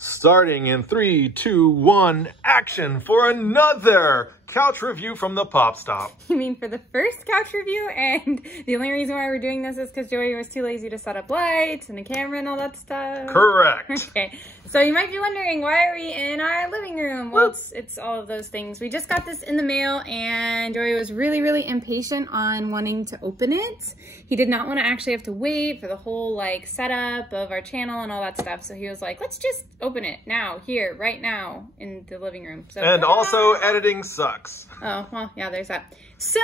Starting in 3, 2, 1, action for another couch review from the Pop Stop. You mean for the first couch review? And the only reason why we're doing this is because Joey was too lazy to set up lights and a camera and all that stuff. Correct. Okay, so you might be wondering, why are we in our living room? Well, it's all of those things. We just got this in the mail and Joey was really impatient on wanting to open it. He did not want to actually have to wait for the whole like setup of our channel and all that stuff. So he was like, let's just open it now, here, right now in the living room. So, and also editing sucks. Oh, well, yeah, there's that. So,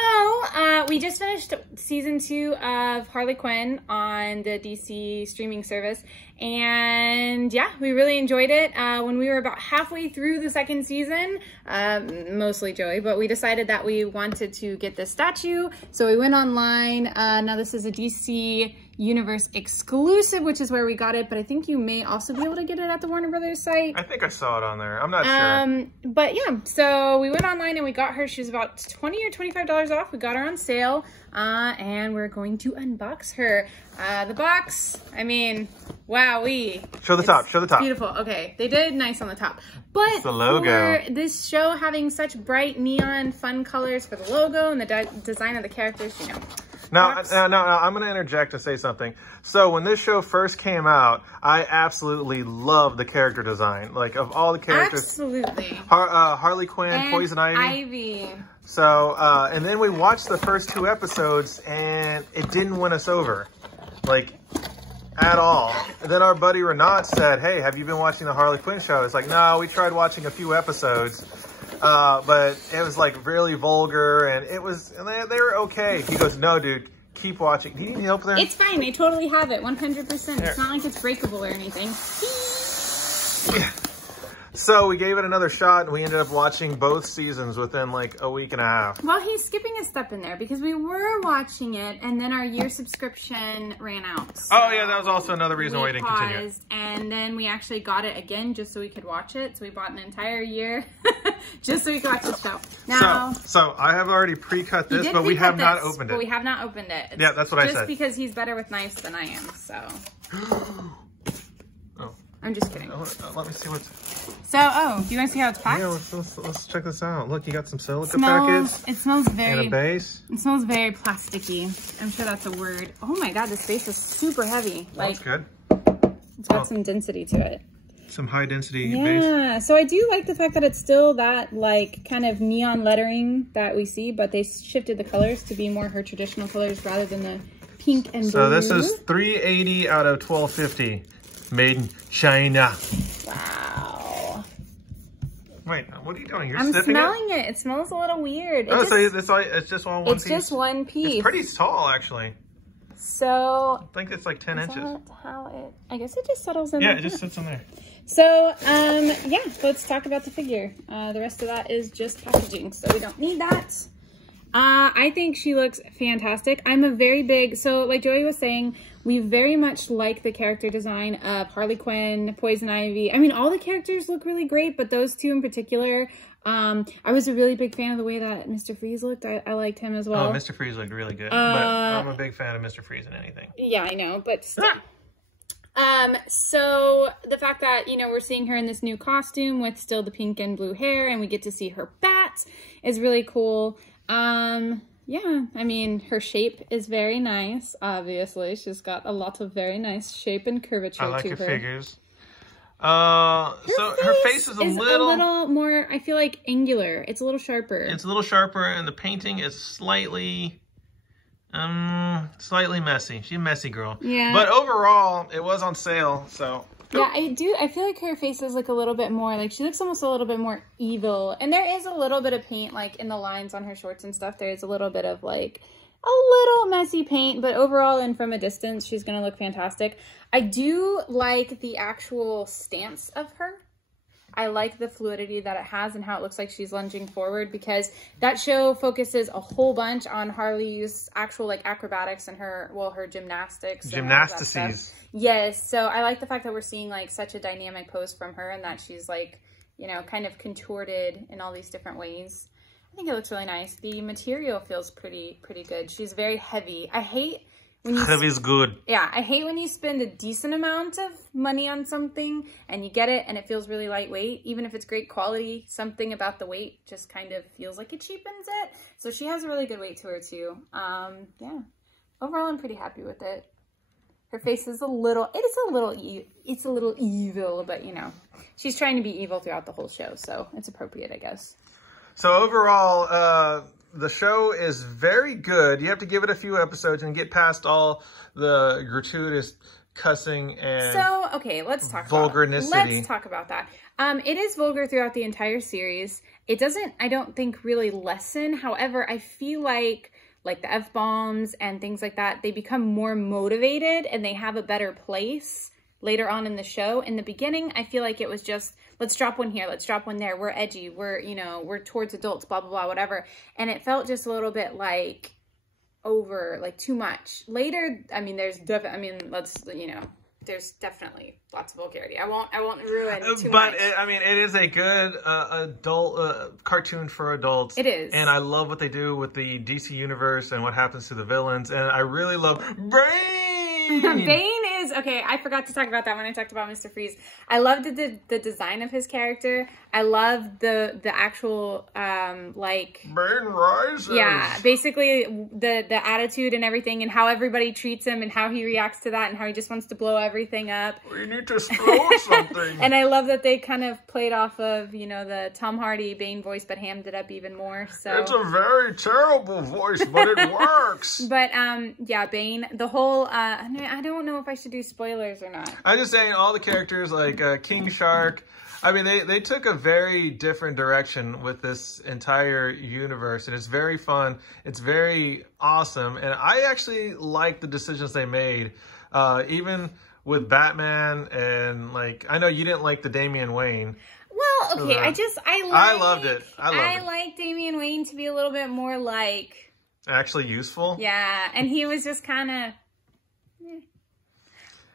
we just finished season 2 of Harley Quinn on the DC streaming service. And yeah, we really enjoyed it. When we were about halfway through the second season, mostly Joey, but we decided that we wanted to get this statue. So we went online. Now this is a DC Universe exclusive, which is where we got it, but I think you may also be able to get it at the Warner Brothers site. I think I saw it on there. I'm not sure. But yeah, so we went online and we got her. She was about $20 or $25 off. We got her on sale, and we're going to unbox her. The box, I mean, wowee. Show the top, show the top. Beautiful. Okay, they did nice on the top. But it's the logo. For this show having such bright neon fun colors for the logo and the design of the characters, you know. Now, I'm going to interject and say something. So when this show first came out, I absolutely loved the character design. Like, of all the characters. Absolutely. Harley Quinn, and Poison Ivy. Ivy. So, and then we watched the first 2 episodes, and it didn't win us over. Like, at all. And then our buddy Renat said, hey, have you been watching the Harley Quinn show? It's like, no, we tried watching a few episodes. But it was like really vulgar and it was, and they were okay. He goes, no, dude, keep watching. Do you need help there? It's fine. They totally have it. 100%. It's not like it's breakable or anything. Yeah. So we gave it another shot and we ended up watching both seasons within like a week and a half. Well, he's skipping a step in there because we were watching it and then our year subscription ran out. So oh yeah, that was also another reason why we didn't continue it. And then we actually got it again just so we could watch it. So we bought an entire year just so we could watch the show. Now, so I have already pre-cut this, but we have not opened it. But we have not opened it. It's yeah, that's what I said. Just because he's better with knives than I am, so. Oh. I'm just kidding. Let me see what's... So, do you want to see how it's packed? Yeah, let's check this out. Look, you got some silica packets. It smells very... And a base. It smells very plasticky. I'm sure that's a word. Oh my god, this base is super heavy. That's good. It's got some density to it. Some high density base. Yeah, so I do like the fact that it's still that like kind of neon lettering that we see, but they shifted the colors to be more her traditional colors rather than the pink and blue. So this is $380 out of $12.50. Made in China. Wow. Wait, what are you doing? You're I'm sniffing smelling it. It smells a little weird. Oh, so it's just all one piece? It's just one piece. It's pretty tall, actually. So... I think it's like 10 inches. I guess it just settles in there. there. Yeah, it just sits in there. So, yeah, let's talk about the figure. The rest of that is just packaging, so we don't need that. I think she looks fantastic. I'm a very big... So, like Joey was saying... We very much like the character design of Harley Quinn, Poison Ivy. I mean, all the characters look really great, but those 2 in particular, I was a really big fan of the way that Mr. Freeze looked. I liked him as well. Oh, Mr. Freeze looked really good. But I'm a big fan of Mr. Freeze in anything. Yeah, I know, but still. So the fact that, you know, we're seeing her in this new costume with still the pink and blue hair and we get to see her bat is really cool. Yeah, I mean, her shape is very nice, obviously. She's got a lot of very nice shape and curvature to her. I like her figures. Her face is a little more, I feel like, angular. It's a little sharper. It's a little sharper, and the painting is slightly messy. She's a messy girl. Yeah. But overall, it was on sale, so... Yeah, I feel like her face is like a little bit more, like she looks almost a little bit more evil. And there is a little bit of paint, like in the lines on her shorts and stuff. There's a little bit of like a little messy paint, but overall and from a distance, she's going to look fantastic. I do like the actual stance of her. I like the fluidity that it has and how it looks like she's lunging forward because that show focuses a whole bunch on Harley's actual like acrobatics and her gymnastics. Gymnastices. Yes. So I like the fact that we're seeing like such a dynamic pose from her and that she's like, you know, kind of contorted in all these different ways. I think it looks really nice. The material feels pretty good. She's very heavy. I hate Heavy's good. Yeah, I hate when you spend a decent amount of money on something and you get it and it feels really lightweight. Even if it's great quality, something about the weight just kind of feels like it cheapens it. So she has a really good weight to her too. Yeah, overall I'm pretty happy with it. Her face is a little evil, but you know, she's trying to be evil throughout the whole show, so it's appropriate, I guess. So overall, the show is very good. You have to give it a few episodes and get past all the gratuitous cussing and okay, let's talk vulgarnicity. Let's talk about that. It is vulgar throughout the entire series. It doesn't, I don't think, really lessen. However, I feel like the F-bombs and things like that, they become more motivated and they have a better place later on in the show. In the beginning, I feel like it was just, let's drop one here, let's drop one there. We're edgy, we're, you know, we're towards adults, blah, blah, blah, whatever. And it felt just a little bit like over, like too much. Later, I mean, there's definitely lots of vulgarity. I won't ruin too much. But I mean, it is a good adult cartoon for adults. It is. And I love what they do with the DC universe and what happens to the villains. And I really love Bane! Bane is, okay, I forgot to talk about that when I talked about Mr. Freeze. I loved the design of his character. I loved the actual, like... Bane rises! Yeah, basically the attitude and everything and how everybody treats him and how he reacts to that and how he just wants to blow everything up. We need to explode something. And I love that they kind of played off of, you know, the Tom Hardy Bane voice, but hammed it up even more, so... It's a very terrible voice, but it works! But, yeah, Bane, the whole, I don't know if I should do spoilers or not. I'm just saying all the characters like King Shark, I mean, they took a very different direction with this entire universe, and it's very fun. It's very awesome, and I actually like the decisions they made, even with Batman, and like, I know you didn't like the Damian Wayne. Well, okay, I loved it. I like Damian Wayne to be a little bit more like... actually useful? Yeah, and he was just kind of...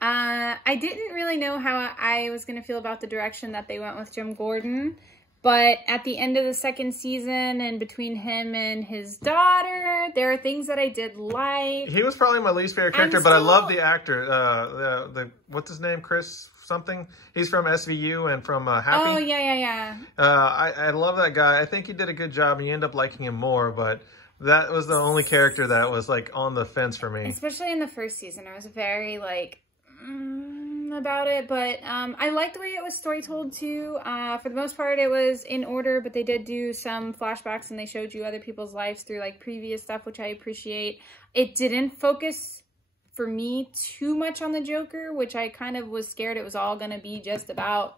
I didn't really know how I was going to feel about the direction that they went with Jim Gordon, but at the end of the second season and between him and his daughter, there are things that I did like. He was probably my least favorite character, but I love the actor. What's his name? Chris something? He's from SVU and from Happy. Oh, yeah. I love that guy. I think he did a good job, and you end up liking him more, but... that was the only character that was like on the fence for me. Especially in the first season. I was very like... about it, but I liked the way it was story told too. For the most part, it was in order, but they did do some flashbacks and they showed you other people's lives through like previous stuff, which I appreciate. It didn't focus for me too much on the Joker, which I kind of was scared it was all going to be just about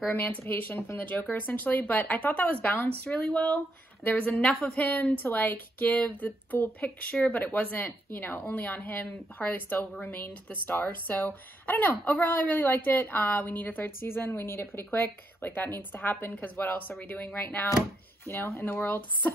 her emancipation from the Joker essentially, but I thought that was balanced really well. There was enough of him to like give the full picture, but it wasn't, you know, only on him. Harley still remained the star. So I don't know. Overall, I really liked it. We need a third season. We need it pretty quick. Like that needs to happen because what else are we doing right now, you know, in the world? So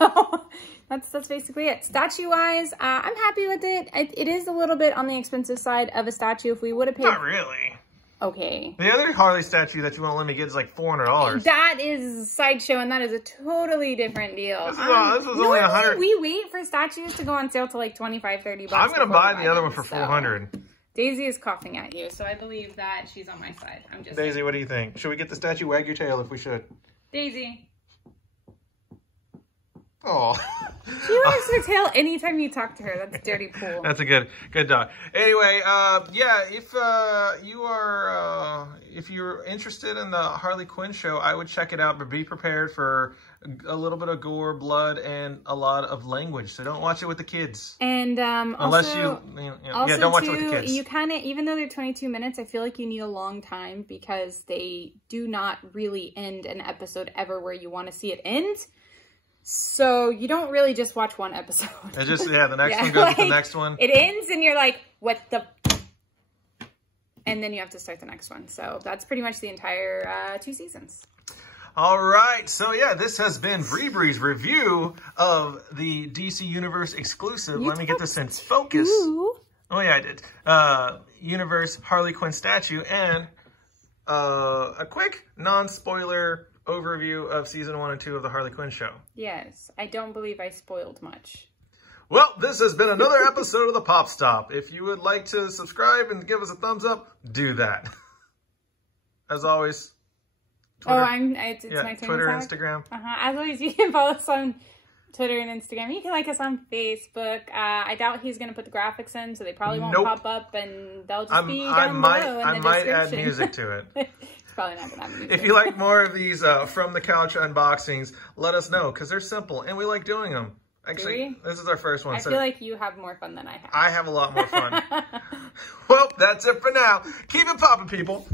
that's basically it. Statue wise, I'm happy with it. It is a little bit on the expensive side of a statue. If we would have paid... Not really. Okay. The other Harley statue that you won't let me get is like $400. That is Sideshow, and that is a totally different deal. This was only $100. We wait for statues to go on sale to like $25, $30. I'm going to buy the other one for $400. Daisy is coughing at you, so I believe that she's on my side. I'm just Daisy, what do you think? Should we get the statue? Wag your tail if we should. Daisy. Oh. She wags her tail anytime you talk to her. That's dirty pool. That's a good dog. Anyway, yeah, if you're interested in the Harley Quinn show, I would check it out, but be prepared for a little bit of gore, blood, and a lot of language. So don't watch it with the kids. And unless don't watch it with the kids. You kind of, even though they're 22 minutes, I feel like you need a long time because they do not really end an episode ever where you want to see it end. So you don't really just watch one episode. It just, the next one goes with the next one. It ends and you're like, what the... And then you have to start the next one. So that's pretty much the entire 2 seasons. All right. So yeah, this has been Bree's review of the DC Universe exclusive. Let me get this in focus. Oh yeah, I did. Universe Harley Quinn statue and a quick non-spoiler overview of season 1 and 2 of the Harley Quinn show. Yes, I don't believe I spoiled much. Well, this has been another episode of the Pop Stop. If you would like to subscribe and give us a thumbs up, do that. As always, Twitter. It's my Twitter, Instagram. As always, you can follow us on Twitter and Instagram. You can like us on Facebook. I doubt he's going to put the graphics in, so they probably won't pop up, and they'll just be down below in the description. I might add music to it. It's probably not going to have music. If you like more of these From the Couch unboxings, let us know, because they're simple, and we like doing them. Actually, this is our first one. I feel like you have more fun than I have. I have a lot more fun. Well, that's it for now. Keep it popping, people.